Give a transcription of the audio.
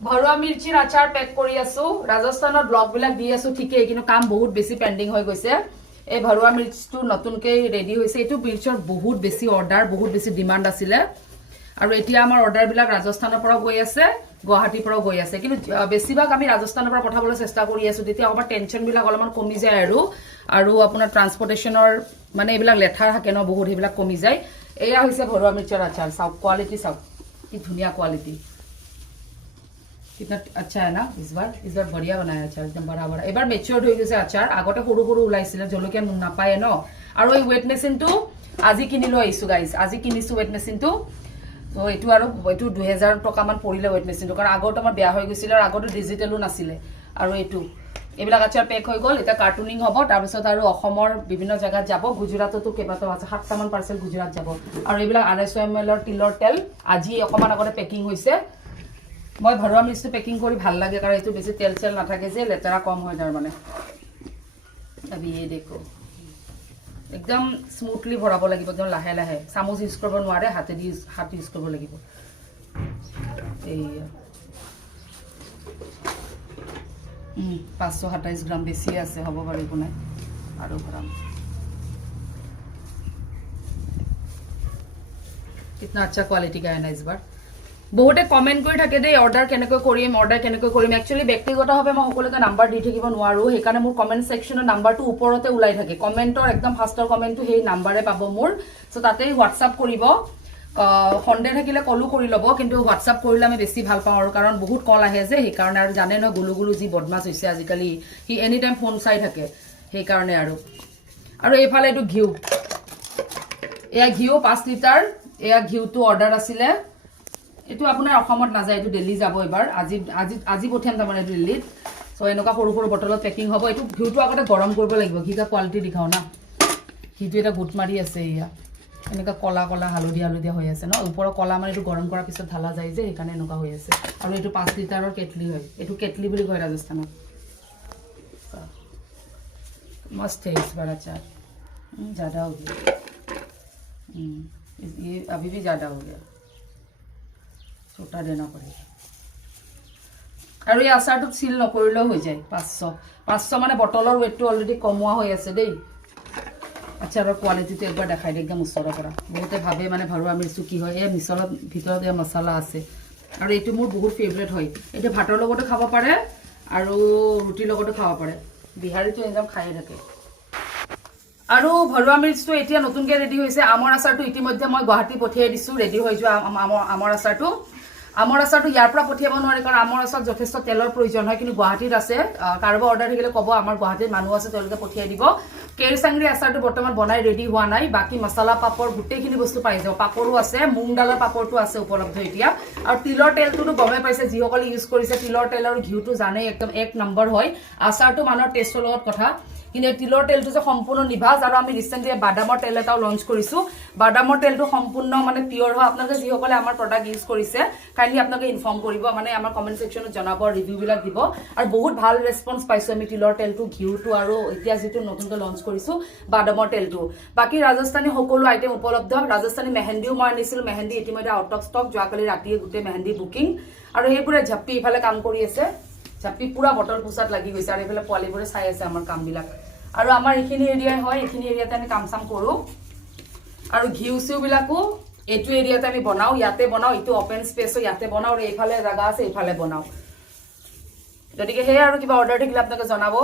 ভৰুৱা মিৰ্চিৰ আচাৰ পেক কৰি আছো ৰাজস্থানৰ ব্লগ বিলাক দি আছো ঠিকই কিন্তু কাম বহুত বেছি পেন্ডিং হৈ গৈছে এই ভৰুৱা মিৰ্চটো নতুনকৈ ৰেডি হৈছে এইটো মিৰ্চৰ বহুত বেছি অৰ্ডাৰ বহুত বেছি ডিমান্ড আছিল আৰু এতিয়া আমাৰ অৰ্ডাৰ বিলাক ৰাজস্থানৰ পৰা গৈ আছে গুৱাহাটীৰ পৰা গৈ আছে কিন্তু বেছিভাগ আমি ৰাজস্থানৰ পৰা পঠাবলৈ চেষ্টা কৰি আছো তেতিয়া আমাৰ টেনচন বিলাক অলপমান কমি যায় আৰু আপোনাৰ ট্ৰান্সপোৰ্টেশনৰ মানে এইবিলাক লেঠাৰ থাকে ন বহুত সেইবিলাক কমি যায় এয়া হৈছে ভৰুৱা মিৰ্চৰ আচাৰ চাওক কোৱালিটি চাওক কি ধুনীয়া কোৱালিটি कितना अच्छा है ना इस बार बढ़िया बनाया अचार एकदम बड़ा बड़ा एबार मेच्योर्ड हो गए अचार आगते सरू सरू ओलाइছিলে জলকীয়া নাপায় ন আৰু এই ওয়েট মেচিনটো আজি কিনিলো আইছো গাইস আজি কিনিছো ওয়েট মেচিনটো তো এটু আৰু এটু 2000 টকা মান পৰিলে ওয়েট মেচিনটো কাৰণ আগতে আমাৰ বেয়া হৈ গৈছিল আৰু আগতে ডিজিটেলো নাছিলে আৰু এটু এইবিলাক আচাৰ পেক হৈ গল এটা কাৰ্টুনিং হ'ব তাৰ পিছত আৰু অসমৰ বিভিন্ন জায়গাত যাব গুজৰাটতো কেবাটাও আছে 7টা মান পাৰ্সেল গুজৰাট যাব আৰু এইবিলাক 250 ml তিলৰ তেল আজি অকমান আগতে পেকিং হৈছে মই ভৰুৱা মিৰ্চটো পেকিং কৰি ভাল লাগে কাৰণ এটো বেছি তেল চেল নাথাকে যে লেতেৰা কম হয় তাৰ মানে अभी ये देखो एकदम स्मूथली भराब লাগিব একদম লাহে লাহে চামুচ ইউজ কৰিব নোৱাৰে হাতে দি হাত ইউজ কৰিব লাগিব এই 527 গ্ৰাম বেশি আছে হ'ব বাৰু একো নাই আৰু গ্রাম कितना अच्छा क्वालिटी का है ना इस बार বহুতে কমেন্ট কৰি থাকে দেই অৰ্ডাৰ কেনেকৈ কৰিম একচুয়ালি ব্যক্তিগতভাৱে মই সকলোকে নাম্বাৰ দি থাকিব নোৱাৰো সেইকাৰণে মোৰ কমেন্ট সেকশনৰ নাম্বাৰটো ওপৰতে ওলাই থাকে কমেন্টৰ একদম ফাৰ্ষ্টৰ কমেন্টটো সেই নাম্বাৰে পাব মোৰ সো তাতে হোৱাটসঅ্যাপ কৰিব সন্দেহ থাকিলে কলো কৰি লব কিন্তু হোৱাটসঅ্যাপ কৰিলে আমি বেছি ভাল পাওঁ আৰু কাৰণ বহুত কল আহে যে সেই কাৰণে আৰু জানে ন গুলুগুলু যি বদমাছ হৈছে আজিকালি হি এনি টাইম ফোন চাই থাকে সেই কাৰণে আৰু এইফালে এটো ঘিউ এয়া ঘিউ 5 লিটাৰ এয়া ঘিউটো অৰ্ডাৰ আছিলে এটো আপোনাৰ অসমত না যায় এটো দিল্লী যাব এবাৰ আজি পঠিয়াম তাৰমানে দিল্লীত সো এনেকা সৰু সৰু বটলত পেকিং হ'ব এটো ঘিউটো আগতে গৰম কৰিব লাগিব ঘিটা কোৱালিটি দেখাও না ঘিটো এটা গুট মাৰি আছে ইয়া এনেকা কলা কলা হালধীয়া হৈ আছে ন ওপৰৰ কলা মানে এটো গৰম কৰাৰ পিছত ঢালা যায় যে সেইকাৰণে এনেকা হৈ আছে আৰু এটো 5 লিটাৰৰ কেটলি হয় এটো কেটলি বুলি কয় ৰাজস্থানত मस्त है इस बार अचार ज़्यादा हो गया ये अभी भी ज़्यादा हो गया छोटा देना पड़ेगा और ये आचारটো सील नकरिलेও হৈ যায় 500 মানে বটলৰ ওয়েটটো অলৰেডি কমোৱা হৈ আছে দেই আচাৰৰ কোৱালিটিটো একবাৰ দেখাই দে একদম উচ্চৰ পৰা বহুতে ভাবে মানে ভৰুৱা মিৰ্চু কি হয় এই মিছলৰ ভিতৰত এই মছলা আছে আৰু এইটো মোৰ বহুত ফেভাৰিট হয় এটা ভাতৰ লগতো খাব পাৰে আৰু ৰুটিৰ লগতো খাব পাৰে বিহাৰীটো একদম খাই থাকে আৰু ভৰুৱা মিৰ্চটো এতিয়া নতুনকৈ ৰেডি হৈছে আমৰ আচাৰটো ইতিমধ্যে মই গুৱাহাটী পঠিয়াই দিছো ৰেডি হৈ যোৱা আমৰ আচাৰটো ইয়াৰ পৰা পঠিয়াব নোৱাৰে কাৰণ আমৰ আচাৰ যথেষ্ট তেলৰ প্ৰয়োজন হয় কিন্তু গুৱাহাটীত আছে কাৰোবাৰ অৰ্ডাৰ থাকিলে ক'ব আমাৰ গুৱাহাটীত মানুহ আছে তেওঁলোকে পঠিয়াই দিব কেৰচাংৰি আচাৰটো বৰ্তমান বনাই ৰেডি হোৱা নাই বাকি মছলা পাপৰ গুটেইখিনি বস্তু পাই যাব পাপৰো আছে মুং ডালৰ পাপৰটো আছে উপলব্ধ এতিয়া আৰু তিলৰ তেলটো গমে পাইছে যিসকলে ইউজ কৰিছে তিলৰ তেল আৰু ঘিউটো জানে একদম এক নম্বৰ হয় আচাৰটো মানৰ টেষ্টৰ লগত কথা কিন্তু তিলৰ তেলটো যে সম্পূৰ্ণ নিভাজ আৰু আমি ৰিসেন্টলি বাদামৰ তেল এটাও লঞ্চ কৰিছো বাদামৰ তেলটো সম্পূৰ্ণ মানে পিওৰ হয় আপোনালোকে যিসকলে আমাৰ প্ৰডাক্ট ইউজ কৰিছে কাইন্ডলি আপোনালোকে ইনফৰ্ম কৰিব মানে আমাৰ কমেন্ট সেকশনত জনাব ৰিভিউ বিলাক দিব আৰু বহুত ভাল ৰেসপন্স পাইছো আমি তিলৰ তেলটো ঘিউটো আৰু এতিয়া যেটো নতুনকৈ লঞ্চ কৰিছো বাদামৰ তেলটো বাকি ৰাজস্থানী সকলো আইটেম উপলব্ধ ৰাজস্থানী মেহেন্দিও মই আনিছিল মেহেন্দি ইতিমধ্যে আউট অফ ষ্টক যোৱাকালি ৰাতিয়ে গুটে মেহেন্দি বুকিং আৰু সেইবোৰে ঝাপ্পি ইফালে কাম কৰি আছে ঝাপ্পি পুৰা বটল পুছাত লাগি গৈছে আৰু এইফালে পোৱালিবোৰে চাই আছে আমাৰ কামবিলাক আৰু আমাৰ এইখিনি এৰিয়া হয় এইখিনি এৰিয়াতে আমি কাম চাম কৰো আৰু ঘিউ সিউ বিলাকো এটো এৰিয়াতে আমি বনাও ইয়াতে বনাও ইটো ওপেন স্পেস ইয়াতে বনাও আৰু এইফালে জায়গা আছে এইফালে বনাও গতিকে হে আৰু কিবা অৰ্ডাৰ থাকিলে আপোনালোকে জনাব